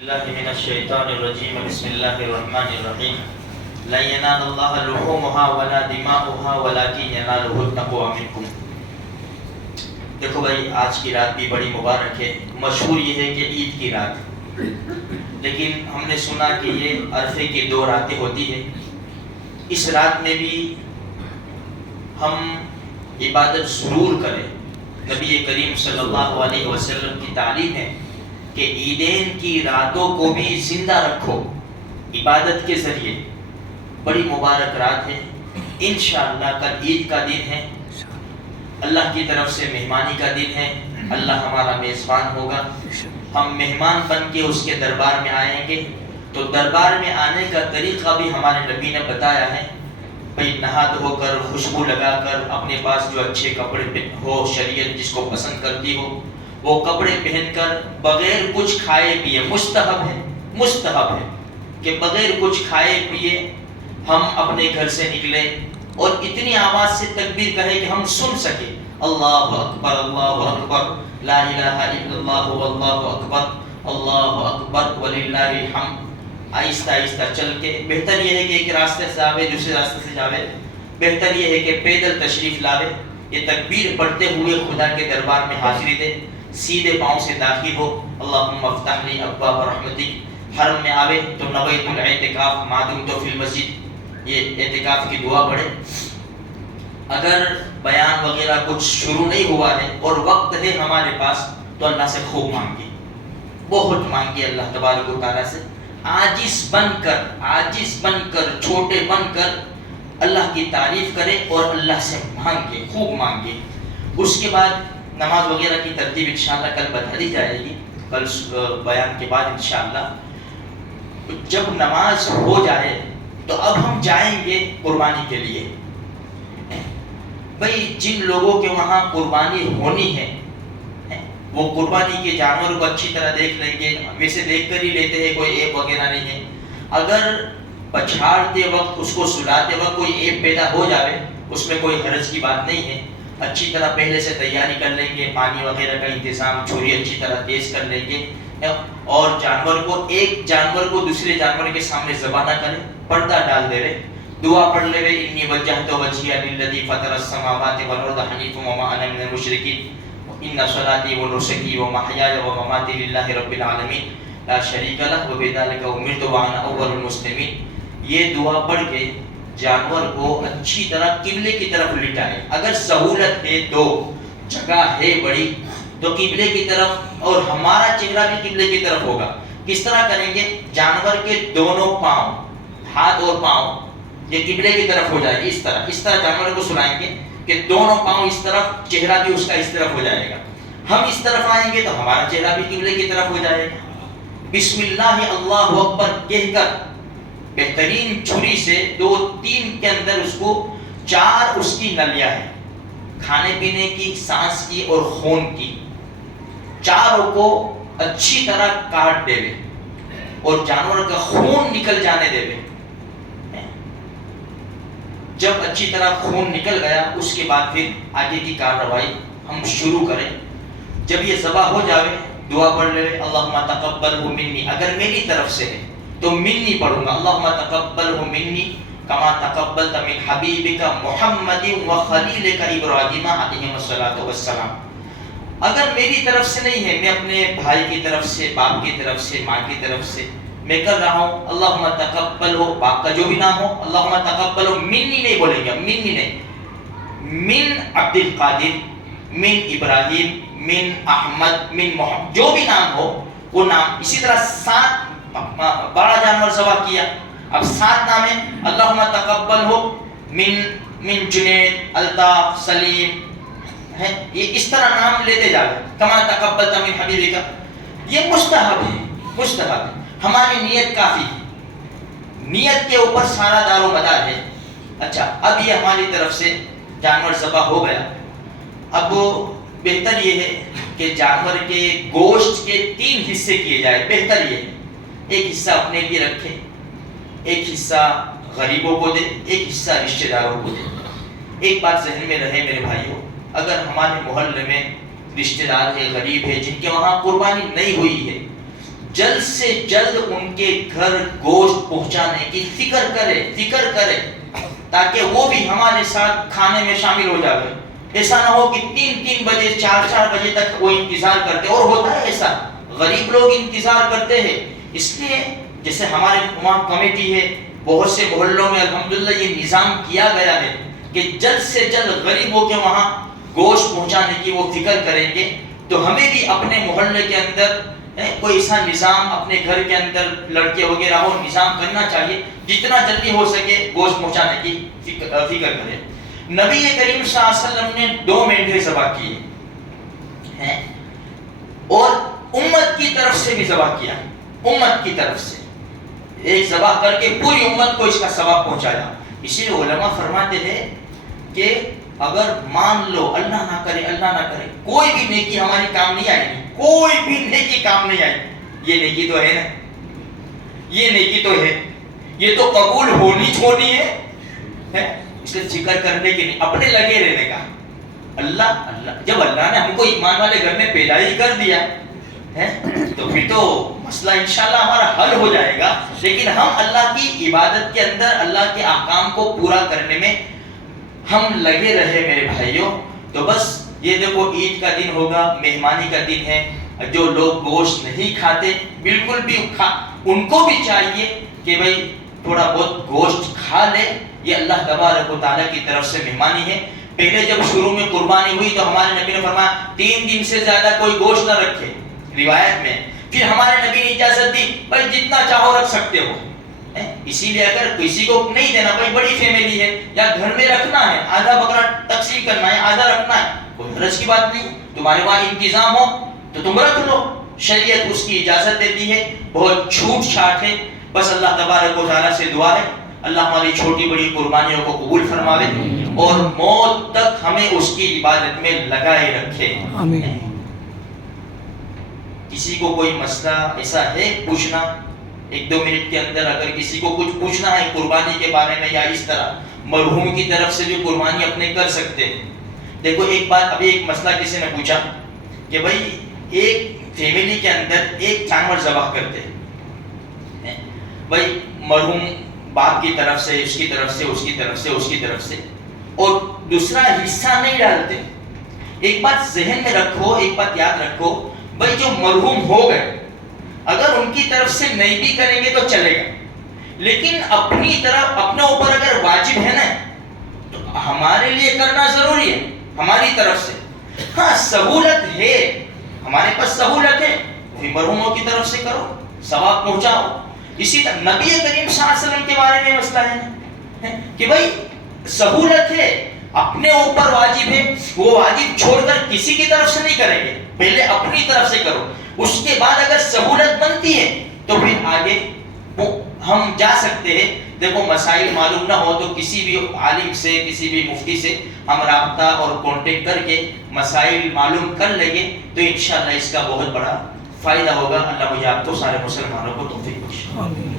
اللہ من الشیطان الرجیم بسم اللہ الرحمن الرحیم لا ینال اللہ لحومها ولا دماؤها ولکن ینالہ التقوی منکم۔ دیکھو بھائی، آج کی رات بھی بڑی مبارک ہے۔ مشہور یہ ہے کہ عید کی رات، لیکن ہم نے سنا کہ یہ عرفے کی 2 راتیں ہوتی ہیں۔ اس رات میں بھی ہم عبادت ضرور کریں۔ نبی کریم صلی اللہ علیہ وسلم کی تعلیم ہے کہ عیدین کی راتوں کو بھی زندہ رکھو عبادت کے ذریعے۔ بڑی مبارک رات ہے، انشاءاللہ کل عید کا دن ہے، اللہ کی طرف سے مہمانی کا دن ہے۔ اللہ ہمارا میزبان ہوگا، ہم مہمان بن کے اس کے دربار میں آئیں گے۔ تو دربار میں آنے کا طریقہ بھی ہمارے نبی نے بتایا ہے۔ بھئی نہا دھو کر، خوشبو لگا کر، اپنے پاس جو اچھے کپڑے ہو، شریعت جس کو پسند کرتی ہو وہ کپڑے پہن کر بغیر کچھ کھائے پیے، مستحب ہے کہ بغیر کچھ کھائے پیے ہم اپنے گھر سے نکلے اور اتنی آواز سے تکبیر کہے کہ ہم سن سکیں، اللہ اکبر لا الہ الا اللہ واللہ اکبر وللہ الحمد۔ آہستہ آہستہ چل کے، بہتر یہ ہے کہ ایک راستے سے آوے، دوسرے راستے سے جاوے، بہتر یہ ہے کہ پیدل تشریف لاوے، یہ تکبیر پڑھتے ہوئے خدا کے دربار میں حاضری دے، سیدھے پاؤں سے داخل ہو، اللہم افتح لی ابواب رحمتک۔ حرم میں آوے تو نویت الاعتکاف ما دمت فی المسجد، یہ اعتکاف کی دعا پڑھے۔ اگر بیان وغیرہ کچھ شروع نہیں ہوا ہے اور وقت ہے ہمارے پاس تو اللہ سے خوب مانگیے، بہت مانگیے اللہ تبارک و تعالیٰ سے، عاجز بن کر چھوٹے بن کر اللہ کی تعریف کرے اور اللہ سے مانگے، خوب مانگے۔ اس کے بعد نماز وغیرہ کی ترتیب انشاءاللہ کل بتا دی جائے گی، کل بیان کے بعد انشاءاللہ۔ جب نماز ہو جائے تو اب ہم جائیں گے قربانی کے لیے۔ بھئی جن لوگوں کے وہاں قربانی ہونی ہے وہ قربانی کے جانور کو اچھی طرح دیکھ لیں گے، ویسے دیکھ کر ہی لیتے ہیں، کوئی ایپ وغیرہ نہیں ہے۔ اگر پچھاڑتے وقت، اس کو سلاتے وقت کوئی ایپ پیدا ہو جائے، اس میں کوئی حرج کی بات نہیں ہے۔ اچھی طرح پہلے سے تیاری کر لیں گے، پانی وغیرہ کا انتظام، چھری اچھی طرح تیز کر لیں گے، اور جانور کو، ایک جانور کو دوسرے جانور کے سامنے ذبح نہ کریں، پردہ ڈال دے رہے، دعا پڑھ لے رہے، انی وجہت وجہی للذی فطر السماوات والارض حنیفا وما انا من المشرکین ان صلاتی ونسکی ومحیای ومماتی للہ رب العالمین لا شریک لہ وبذلک امرت وانا اول المسلمین۔ یہ دعا پڑھ کے جانور کو اچھی طرح قبلے کی طرف لٹائیں۔ اگر سہولت ہے تو، جگہ ہے بڑی تو قبلے کی طرف، اور ہمارا چہرہ بھی قبلے کی طرف ہوگا۔ کس طرح کریں گے؟ جانور کے دونوں پاؤں، ہاتھ اور پاؤں یہ قبلے کی طرف ہو جائے گی، اس طرح جانور کو سلائیں گے کہ دونوں پاؤں اس طرف، چہرہ بھی اس کا اس طرف ہو جائے گا۔ ہم اس طرف آئیں گے تو ہمارا چہرہ بھی قبلے کی طرف ہو جائے گا۔ بسم اللہ اللہ اکبر کہہ کر بہترین چھری سے 2-3 کے اندر اس کو 4 اس کی نلیاں ہیں، کھانے پینے کی، سانس کی اور خون کی، چاروں کو اچھی طرح کاٹ دے وے اور جانور کا خون نکل جانے دے وے۔ جب اچھی طرح خون نکل گیا، اس کے بعد پھر آگے کی کارروائی ہم شروع کریں۔ جب یہ ذبح ہو جاوے، دعا پڑھ لے، اللہم تقبلہ منی، اگر میری طرف سے ہے تو منی پڑھوں گا، اللہم تقبلہ منی کما تقبلت من حبیبک محمد وخلیلک ابراہیم علیہ الصلوۃ والسلام۔ اگر میری طرف سے نہیں ہے، میں اپنے بھائی کی طرف سے، باپ کی طرف سے، ماں کی طرف سے میں کر رہا ہوں، اللہم تقبلہ، باپ کا جو بھی نام ہو، اللہم تقبلہ منی نہیں بولیں گے، منی نہیں، من عبد القادر، من ابراہیم، من احمد، من محمد، جو بھی نام ہو وہ نام۔ اسی طرح 7 بڑا جانور ذبح کیا، اب 7 نام ہے، اللہم تقبلہ من جنید، الطاف، سلیم، ہے، یہ اس طرح نام لیتے جاوے، کما تقبلت من حبیبک۔ یہ مستحب ہے، ہماری نیت کافی ہے، نیت کے اوپر سارا دار و مدار ہے۔ اچھا، اب یہ ہماری طرف سے جانور ذبح ہو گیا۔ اب بہتر یہ ہے کہ جانور کے گوشت کے 3 حصے کیے جائے، بہتر یہ ہے، ایک حصہ اپنے لیے رکھے، ایک حصہ غریبوں کو دے، ایک حصہ رشتہ داروں کو دے۔ ایک بات ذہن میں رہے میرے بھائیوں، اگر ہمارے محلے میں رشتہ دار ہے، غریب ہے، جن کے وہاں قربانی نہیں ہوئی ہے، جلد سے جلد ان کے گھر گوشت پہنچانے کی فکر کرے تاکہ وہ بھی ہمارے ساتھ کھانے میں شامل ہو جائے. ایسا نہ ہو کہ 3 بجے 4 بجے تک وہ انتظار کرتے. اور ہوتا ہے ایسا, غریب لوگ انتظار کرتے ہیں. اس لیے جیسے ہمارے وہاں کمیٹی ہے, بہت سے محلوں میں الحمدللہ یہ نظام کیا گیا ہے کہ جلد سے جلد غریبوں کے وہاں گوشت پہنچانے کی وہ فکر کریں گے. تو ہمیں بھی اپنے محلے کے اندر کوئی ایسا نظام, اپنے گھر کے اندر لڑکے وغیرہ ہو, نظام کرنا چاہیے جتنا جلدی ہو سکے گوشت پہنچانے کی فکر کریں. نبی کریم صلی اللہ علیہ وسلم نے 2 مینڈھے ذبح کیے ہیں اور امت کی طرف سے بھی ذبح کیا. امت کی طرف سے ایک ذبح کر کے پوری امت کو اس کا ثواب پہنچایا. اسی لیے علماء فرماتے ہیں کہ اگر مان لو اللہ نہ کرے کوئی بھی نیکی ہماری کام نہیں آئے گی, کوئی بھی نیکی کام نہیں آئے گی. یہ نیکی تو ہے نا, یہ نیکی تو ہے, یہ تو قبول ہونی ہے. اس کے ذکر کرنے کے نہیں, اپنے لگے رہنے کا. اللہ جب اللہ نے ہم کو ایمان والے گھر میں پیدا ہی کر دیا ہے تو پھر تو مسئلہ انشاءاللہ ہمارا حل ہو جائے گا. لیکن ہم اللہ کی عبادت کے اندر اللہ کے احکام کو پورا کرنے میں ہم لگے رہے میرے بھائیوں. تو بس یہ دیکھو عید کا دن ہوگا, مہمانی کا دن ہے. جو لوگ گوشت نہیں کھاتے بالکل بھی ان کو بھی چاہیے کہ بھائی تھوڑا بہت گوشت کھا لے. یہ اللہ تبارک و تعالیٰ کی طرف سے مہمانی ہے. پہلے جب شروع میں قربانی ہوئی تو ہمارے نبی نے فرمایا 3 دن سے زیادہ کوئی گوشت نہ رکھے روایت میں. پھر ہمارے نبی نے اجازت دی بھائی جتنا چاہو رکھ سکتے ہو. اسی لیے اگر کسی کو نہیں دینا, بھائی بڑی فیملی ہے یا گھر میں رکھنا ہے, آدھا بکرا تقسیم کرنا ہے, آدھا رکھنا ہے, کوئی حرج کی بات نہیں. تمہارے وہاں انتظام ہو تو تم رکھ لو, شریعت اس کی اجازت دیتی ہے. بہت چھوٹ چھاٹ ہے. بس اللہ تبارک و تعالیٰ سے دعا ہے اللہ ہماری چھوٹی بڑی قربانیوں کو قبول فرماوے اور موت تک ہمیں اس کی عبادت میں لگائے رکھے. آمین. کسی کو کوئی مسئلہ ایسا ہے پوچھنا, 1-2 منٹ کے اندر اگر کسی کو کچھ پوچھنا ہے قربانی کے بارے میں یا اس طرح مرحوم کی طرف سے بھی قربانی اپنے کر سکتے ہیں. دیکھو ایک بات, ابھی ایک مسئلہ کسی نے پوچھا کہ بھائی ایک فیملی کے اندر ایک جانور ذبح کرتے ہیں, بھائی مرحوم باپ کی طرف سے, اس کی طرف سے, اس کی طرف سے, اس کی طرف سے, اور دوسرا حصہ نہیں ڈالتے. ایک بات ذہن میں رکھو, ایک بات یاد رکھو, بھائی جو مرحوم ہو گئے اگر ان کی طرف سے نہیں بھی کریں گے تو چلے گا, لیکن اپنی طرف اپنے اوپر اگر واجب ہے نا تو ہمارے لیے کرنا ضروری ہے ہماری طرف سے. ہاں سہولت ہے, ہمارے پاس سہولت ہے, پھر مرحوموں کی طرف سے کرو, ثواب پہنچاؤ. اسی طرح نبی کریم صلی اللہ علیہ وسلم کے بارے میں مسئلہ ہے نا کہ بھائی سہولت ہے, اپنے اوپر واجب ہے, وہ واجب چھوڑ کر کسی کی طرف سے نہیں کریں گے, پہلے اپنی طرف سے کرو. اس کے بعد اگر سہولت بنتی ہے تو پھر آگے ہم جا سکتے ہیں. دیکھو مسائل معلوم نہ ہو تو کسی بھی عالم سے, کسی بھی مفتی سے ہم رابطہ اور کانٹیکٹ کر کے مسائل معلوم کر لیں گے تو انشاءاللہ اس کا بہت بڑا فائدہ ہوگا. اللہ مجھے آپ کو سارے مسلمانوں کو توفیق بخشے.